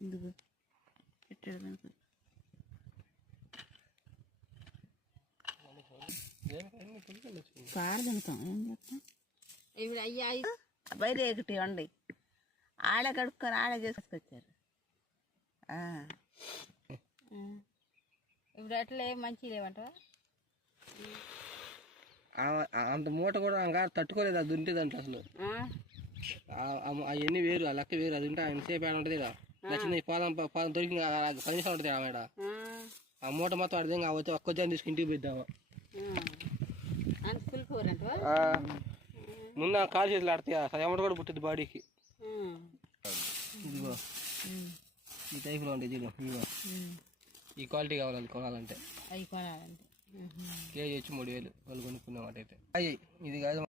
ఎందుకు పెట్టాడు కనుక పార తింటాం ఏం చేస్తాం ఇప్పుడు అయ్యా బయట ఒకటి వండి ఆడ కడుక్కొని ఆడ చేసుకొచ్చారు. ఇప్పుడు అట్లా మంచి లేవంటావా? అంత మూట కూడా ఇంకా తట్టుకోలేదు. అది ఉంటే దాంట్లో అసలు అవన్నీ వేరు, ఆ లెక్క వేరు. అది ఉంటే ఆయన సేపు ఆడ ఉంటుంది కదా, నచ్చింది పాదం దొరికి 10 నిమిషాలు ఉంటుంది ఆమెడ. ఆ మూట మొత్తం అర్థం కావచ్చు. ఒక్క జాన్ తీసుకుని ఇంటికి పోయిద్దాము. ముందు కాలు చేతులు ఆడతాయి, ఎమట కూడా పుట్టింది బాడీకి. ఇదిగో ఈ టైప్లో ఉంటాయి చూడు. ఇదిగో ఈ క్వాలిటీ కావాలి కొనాలంటే. కేజీ వచ్చి 3000 వాళ్ళు కొనుక్కునే మాట అయితే. ఇది కాదు